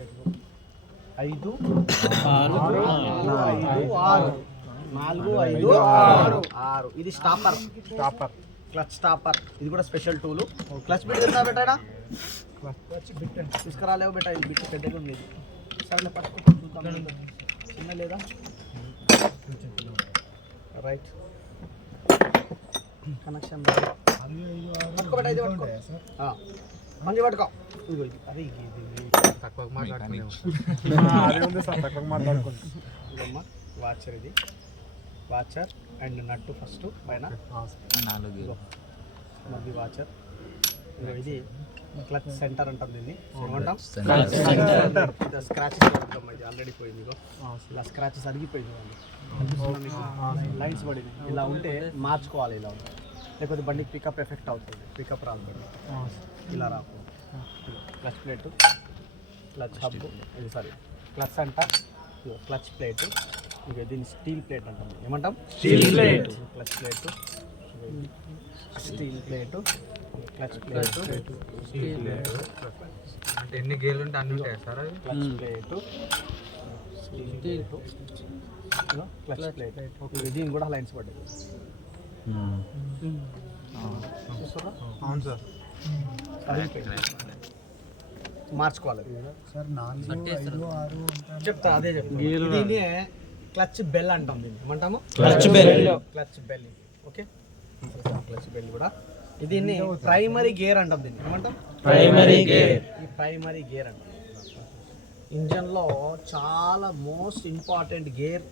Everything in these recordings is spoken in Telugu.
5 4 5 6. ఇది స్టాపర్ క్లచ్ స్టాపర్. ఇది కూడా స్పెషల్ టూలు. క్లచ్ బిట్ ఎంత బెటాడా? తీసుకురాలేవు బెటా. ఇది బిట్ పెద్దగా ఉంది. సరే పట్టుకో చూద్దాం. చిన్న లేదా? రైట్ కనెక్షన్ పట్టుకో బెటా. ఇది పట్టుకో మంచి పట్టుకో. ఇదిగో ఇది అదే ఇది తక్కువ మాట్లాడుకుంటా. వాచర్ ఇది వాచర్ అండ్ నట్టు ఫస్ట్ పైన 4 మళ్ళీ వాచర్. ఇది క్లచ్ సెంటర్ అంటాం దీన్ని. ఏమంటాం? స్క్రాచెస్ ఇది ఆల్రెడీ పోయింది. ఇలా స్క్రాచెస్ అరిగిపోయింది. లైన్స్ పడింది. ఇలా ఉంటే మార్చుకోవాలి. ఇలా ఉంటుంది లేకపోతే బండికి పికప్ ఎఫెక్ట్ అవుతుంది. పికప్ రాకుండా ఇలా రాకు. క్లచ్ ప్లేట్ క్లచ్ హబ్ ఇది సారీ క్లచ్ అంట. Clutch plate. ఇక దీన్ని స్టీల్ ప్లేట్ అంటాం. ఏమంటాం? Steel plate. Clutch plate steel plate clutch plate steel plate. అంటే ఎన్ని గేర్లు ఉంటే అన్ని ఉంటాయి sir? Clutch plate steel plate clutch plate. దీన్ని కూడా లైన్స్ పడ్డాయి. అవును సార్. మార్చుకోవాలి చెప్తా. అదే చెప్తా. దీన్ని క్లచ్ బెల్ అంటాం. దీన్ని ఏమంటాము? Clutch bell. Clutch bell. Okay clutch bell కూడా. దీన్ని ప్రైమరీ గేర్ అంటాం. దీన్ని ఏమంటాం? Primary gear. ఈ ప్రైమరీ గేర్ అంటాం. ఇంజన్లో చాలా మోస్ట్ ఇంపార్టెంట్ గేర్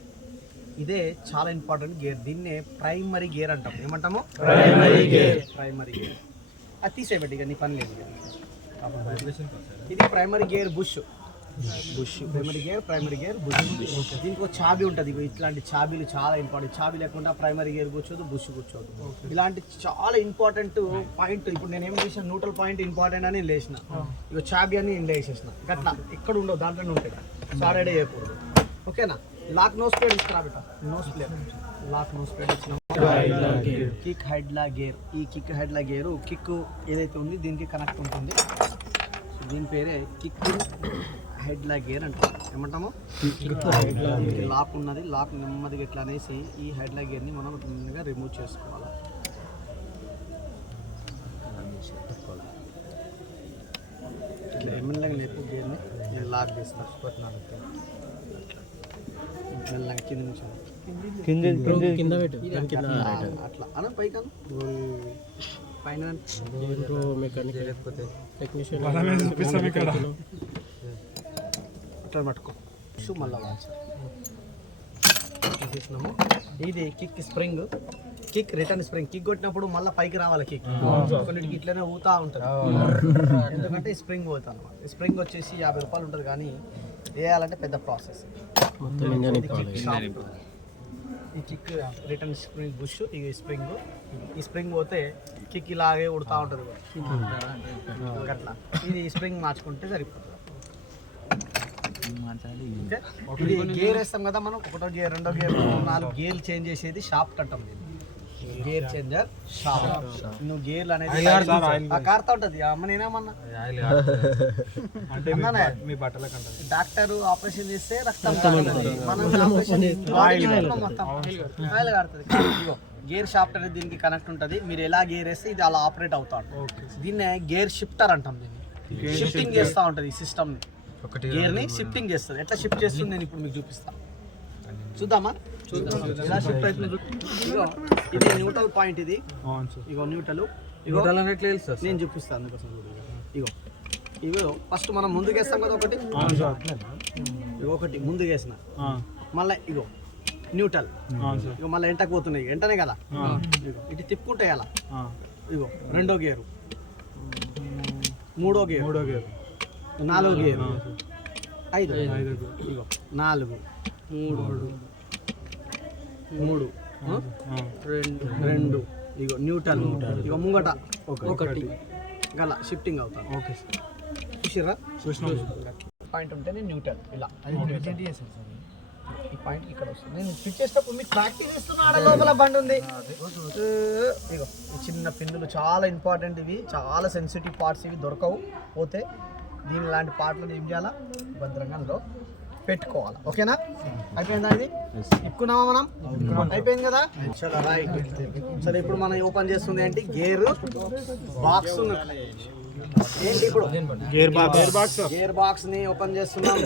ఇదే. చాలా ఇంపార్టెంట్ గేర్. దీన్నే ప్రైమరీ గేర్ అంటాం. ఏమంటాము? Primary gear. Primary gear. అది తీసేయబట్టి ఇక నీ పని లేదు. ఇది primary gear bush. Primary gear bush. దీనికి ఒక చాబీ ఉంటుంది. ఇట్లాంటి చాబీలు చాలా ఇంపార్టెంట్. చాబీ లేకుండా ప్రైమరీ గేర్ కూర్చోదు, బుష్ కూర్చోదు. ఇలాంటి చాలా ఇంపార్టెంట్ పాయింట్. ఇప్పుడు నేను ఏం చేసిన న్యూట్రల్ పాయింట్ ఇంపార్టెంట్ అని లేచిన. ఇక చాబీ అని ఇంట్లో వేసేసిన. గట్లా ఇక్కడ ఉండవు, దాంట్లోనే ఉంటాయి. సాటర్డే చేయకూడదు. ఓకేనా? లాక్ నో స్పీడ్ ఇస్తారా బెట? No speed. Lock no speed ఇచ్చిన. కిక్ హెడ్లా గేర్. ఈ కిక్ హెడ్లా గేరు కిక్ ఏదైతే ఉంది దీనికి కనెక్ట్ ఉంటుంది. దీని పేరే కిక్ హెడ్లా గేర్ అంటాం. ఏమంటాము? లాక్ ఉన్నది. లాక్ నెమ్మదిగా ఎట్లా అనేసి ఈ హెడ్లా గేర్ని మనం నెమ్మదిగా రిమూవ్ చేసుకోవాలి. ఇట్లా ఎమ్మెల్యేగా లేపు గేర్ని నేను లాక్ చేస్తాను. మెల్లగా కింద నుంచి అట్లా అన్న పైకి పైన అట్లా పట్టుకో. మళ్ళీ వాచర్ తీసేసినాము. ఇది kick spring. Kick return spring. Kick కొట్టినప్పుడు మళ్ళీ పైకి రావాలి. కిక్ కొన్నిటికి ఇట్లనే ఊతా ఉంటుంది. ఎందుకంటే ఈ స్ప్రింగ్ పోతా అనమాట. ఈ స్ప్రింగ్ వచ్చేసి 50 రూపాయలు ఉంటుంది. కానీ వేయాలంటే పెద్ద ప్రాసెస్. ఈ కిక్ రిటర్న్ స్ప్రింగ్ బుష్. ఈ స్ప్రింగ్. ఈ స్ప్రింగ్ పోతే కిక్ ఇలాగే ఉడతా ఉంటుంది. అట్లా ఇది స్ప్రింగ్ మార్చుకుంటే సరిపోతుంది. ఇది గేర్ వేస్తాం కదా మనం. 1వ గేర్ 2వ గేర్ 4 గేర్లు చేంజ్ చేసేది షాఫ్ట్ అంటాం. Gear changer shaft. నువ్వు గేర్లు అనేది కారుతా ఉంటుంది. అమ్మ నేనేమన్నా డాక్టర్ ఆపరేషన్ చేస్తే రక్తం ఆయిల్ కారుతుంది. గేర్ షాఫ్ట్ అనేది దీనికి కనెక్ట్ ఉంటుంది. మీరు ఎలా గేర్ వేస్తే ఇది అలా ఆపరేట్ అవుతా ఉంటుంది. దీన్నే గేర్ షిఫ్టర్ అంటాం. దీన్ని షిఫ్టింగ్ చేస్తూ ఉంటుంది. ఈ సిస్టమ్ని గేర్ని షిఫ్టింగ్ చేస్తుంది. ఎట్లా షిఫ్ట్ చేస్తుంది నేను ఇప్పుడు మీకు చూపిస్తాను. చూద్దామా? ఎలా షిఫ్ట్ అవుతుంది. ఇగో ఇది న్యూట్రల్ పాయింట్. ఇది ఇగో న్యూట్రల్. ఇగో నేను చూపిస్తాను అందుకోసం. ఇగో ఇగో ఫస్ట్ మనం ముందుకు వేస్తాం కదా. ఇగో ఒకటి ముందుకు వేసిన. మళ్ళీ ఇగో న్యూట్రల్. ఇగో మళ్ళీ ఎంటకు పోతున్నాయి. ఎంటనే కదా. ఇగో ఇటు తిప్పుకుంటాయి అలా. ఇగో 2వ గేరు 3వ గేరు 4వ గేరు 5. ఇగో 4 3 2 ఇగో న్యూట్రల్. ఇగో ముంగట ఒకటి గల షిఫ్టింగ్ అవుతాను. ఓకే చూసిరా? పాయింట్ ఉంటేనే న్యూట్రల్. ఇలా ఈ పాయింట్ ఇక్కడ వస్తుంది. నేను ఫిట్ చేసేటప్పుడు మీరు ప్రాక్టీస్ చేస్తున్నాడు. లోపల బండి ఉంది. ఇగో ఈ చిన్న పిన్నులు చాలా ఇంపార్టెంట్. ఇవి చాలా సెన్సిటివ్ పార్ట్స్. ఇవి దొరకవు. పోతే దీని లాంటి పాటలు ఏం చేయాలా భద్రంగా అందులో పెట్టుకోవాలి. ఓకేనా? అయిపోయిందా? ఇది ఎక్కున్నామా మనం? అయిపోయింది కదా. చలో రైట్. సరే ఇప్పుడు మనం ఓపెన్ చేస్తుంది ఏంటి? Gear box. ఏంటి ఇప్పుడు? గేర్ బాక్స్ ని ఓపెన్ చేస్తున్నాం.